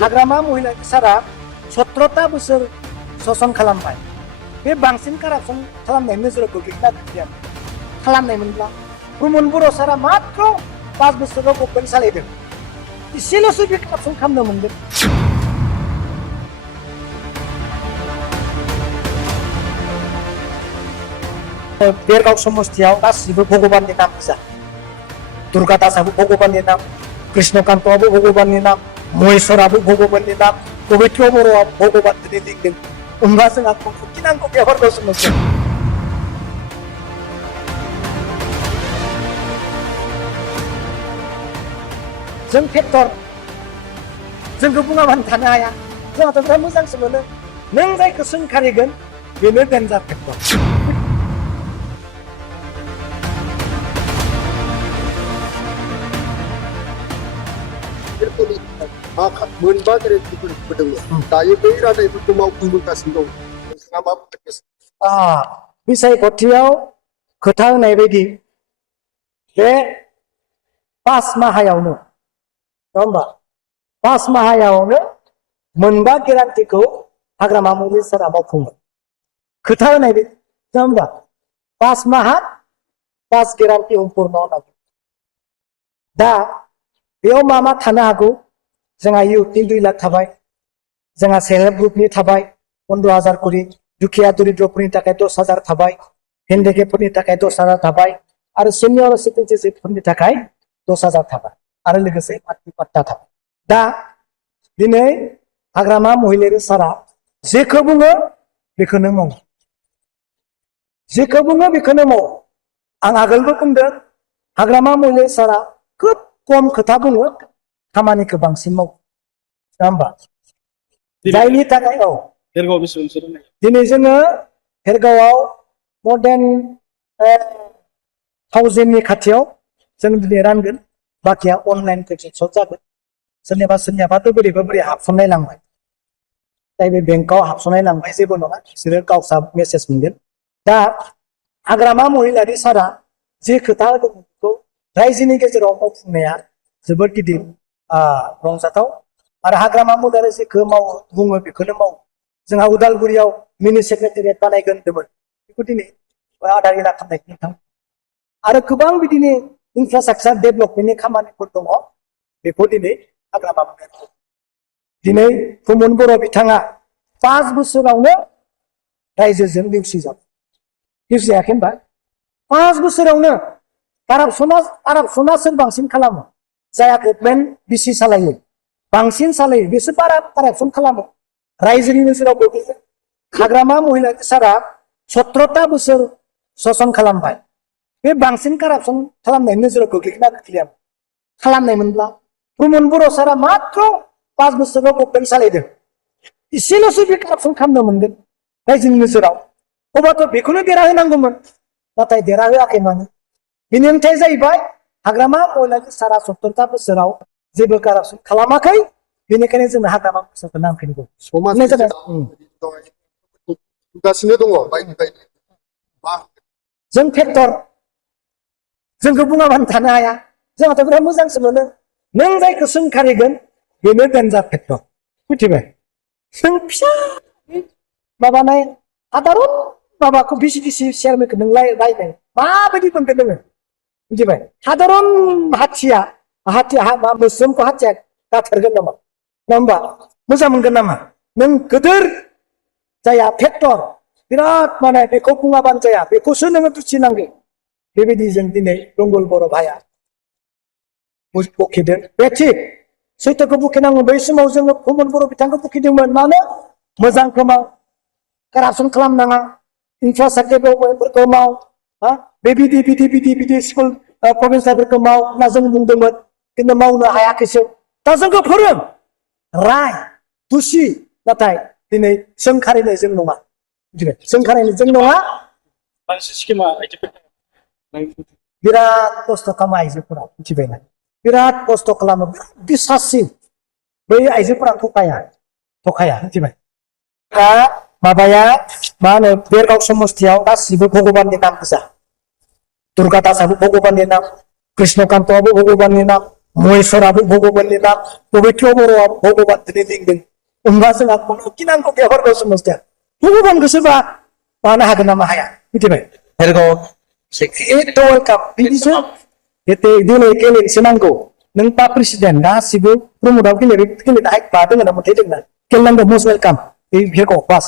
हाग्रामा महिला सारा 17ता बोसोर शासन खालामबाय। बे बांसिन कारापसन खालामनाय नोजोराव गोग्लैना गैया खालामनायमोनब्ला प्रमद बर' सारा मात्र 5 बोसोराव गभर्नमेन्ट सालायदों। इसेल'सो बे कारापसन खालामनो मोनदों। बेरगाव समस्थियाव गासिबो भगबाननि नाम गोजा। दुर्गा दासआबो भगबाननि नाम, कृष्णकान्तआबो भगबाननि नाम, महेश्वराबो भगबाननि नाम, पबित्र बर'आबो भगबान दिनै लिंदों। होमबा जोंहा गिनांगौ बेफोरल'सो मोनसे। जों फेक्टर जोंखौ बुङाबानो थानो हाया। जोंहाथ' बिराद मोजांसो मोनो। नों जायखौ सोंखारिगोन बेनो डेन्जार फेक्टर। मोनबा गेरेन्टिफोर होदोंमोन। दायो बै रादायफोरखौ मावफुंबोगासिनो दं। नोंथाङा मा बुंगोन? बिसायख'थियाव खोथा होनाय बायदि बे 5 माहायावनो नङा होमबा 5 माहायावनो मोनबा गेरान्टिखौ हाग्रामा महिला सारा मावफुङो। खोथा होनाय बायदि नङा होमबा 5 माहा 5 गेरान्टि सम्पूर्ण होनना बुङो। दा बेयाव मा थानो हागौ? जोंहा इउथनि 2 लाख थाबाय, जोंहा सेल्फ हेल्प ग्रुपनि थाबाय 15,000 करि, दुखिया दरिद्रफोरनि थाखाय 10,000 थाबाय, हेन्डिकेपफोरनि थाखाय 10,000 थाबाय, आरो सिनियर सिटिजेनफोरनि थाखाय 10,000 थाबाय, आरो लोगोसे पार्टी पाट्टा थाबाय। दा दिनै हाग्रामा महिलारि सारा जेखौ बुङो बेखौनो मावो, जेखौ बुङो बेखौनो मावो। आं आगोलबो बुंदों हाग्रामा महिलारि सारा खोब खम खोथा बुङो, खामानिखौ बांसिन मावो नङा होमबा? जायनि थाखाय भेरगाव बेसेबांसो दं? दिनै जोङो भेरगावआव more than 1000नि खाथियाव जों दिनै रानगोन। बाखिया अनलाइन ट्रेन्जेकसन जागोन। सोरनियाबाथ' बोरै हाबसननाय लांबाय, जाय बे बेंकआव हाबसननाय लांबाय जेबो नङा, बिसोरो गावसा मेसेज मोनगोन। दा हाग्रामा महिलारि सारा जे खोथा होदों बेखौ रायजोनि गेजेराव मावफुंनाया जोबोद गिदिर रंजाथाव। आरो हाग्रामा महिलारि जेखौ मावो बुङो बेखौनो मावो। जोंहा उदालगुरियाव मिनि सेक्रेटारियेट बानायगोन होनदोंमोन, बेखौ दिनै आधा रिला खालामनायखौ नोंथां। आरो गोबां बिदिनो इनफ्रास्ट्राक्चार डेभेलपमेन्टनि खामानिफोर दङ, बेखौ दिनै हाग्रामा महिलारि दिनै प्रमद बर' बिथाङा 5 बोसोरावनो रायजोजों नेवसिजायाखै होनबा? 5 बोसोरावनो कारापसना सोर बांसिन खालामो? जाया गभर्नमेन्ट बिसि सालायो बांसिन सालायो बेसो बारा कारापसन खालामो। रायजोनि नोजोराव गोग्लैयो। हाग्रामा महिलारि सारा 17ता बोसोर शासन खालामबाय। बे बांसिन कारापसन खालामनाय नोजोराव गोग्लैना गोग्लैया खालामनायमोनब्ला प्रमद बर' सारा मात्र 5 बोसोराव गभर्नमेन्ट सालायदों। इसेल'सो बे कारापसन खालामनो मोनदों रायजोनि नोजोराव। अब्लाथ' बेखौनो देरहाहोनांगौमोन, नाथाय देरहाहोआखै मानो? बेनि ओंथिया जाहैबाय हाग्रामा महिलारि सारा 17ता बोसोराव जेबो कारापसन खालामाखै, बेनिखायनो जोंनो हाग्रामा मोसाखौ नांफिनगौ। नुगासिनो दङ बायदि बायदि। जों फेक्टर जोंखौ बुङाबानो थानो हाया। जोंहाथ' बिराद मोजांसो मोनो। नों जायखौ सोंखारिगोन बेनो डेन्जार फेक्टर। मिथिबाय? जों फिसा माबानाय साधारन माबाखौ भिसिडिसि चेयारमेनखौ नों रायलाय माबायदि मोनगोन नोङो? मिथिबाय? साधारन मोस्रोमखौ हाथिया गाथारगोन नामा? नङा होमबा? मोजां मोनगोन नामा? नों गोदोर जाया फेक्टर बिराद माने बेखौ बुङाबानो जाया, बेखौसो नोङो दुसिनांगौ। बेबायदि जों दिनै रंगल बर' भाइया बखिदों। बे थिग सैथोखौ बुखिनांगौ। बै समाव जोङो प्रमद बर' बिथांखौ बुखिदोंमोन। मानो? मोजांखौ माव, कारापसन खालामनाङा, इनफ्रास्ट्राक्चारफोरखौ माव, बे बिदि स्कुल फरायसालिफोरखौ माव होनना जों बुंदोंमोन, खिन्थु मावनो हायाखैसो। दा जोंखौ फोरों राय दुसि, नाथाय दिनै सोंखारिनाय जों नङा। सोंखारिनाय जों नङा। बिराद खस्थ' खालामो आइजोफोरा, मिथिबायना? बिराद खस्थ' खालामो, बिसासि बै आइजोफोरा थखाया मिथिबाय? दा माबाया मा होनो बेरगाव समस्थियाव गासिबो भगबाननि नाम गोजा। दुर्गा दासआबो भगबाननि नाम, कृष्णकान्तआबो भगबाननि नाम, महेश्वराबो भगवाननि नाम पबित्र बर'आबो भगबाननि लिंदों होमबा जोंहा खुनु गिनांगौ गैया हरगौ समस्या भगबानखौ सोरबा मानो हागोन ना हाया मिथिबाय एट वेलकाम बिदिसो दिनै गेलेनोसो नांगौ नों बा प्रेसिडेन्ट गासिबो प्रमदाव गेलेनो हाय बा दोङो ना मोनथाय दोङो ना गेलेनांगौ मस्ट वेलकाम बे बास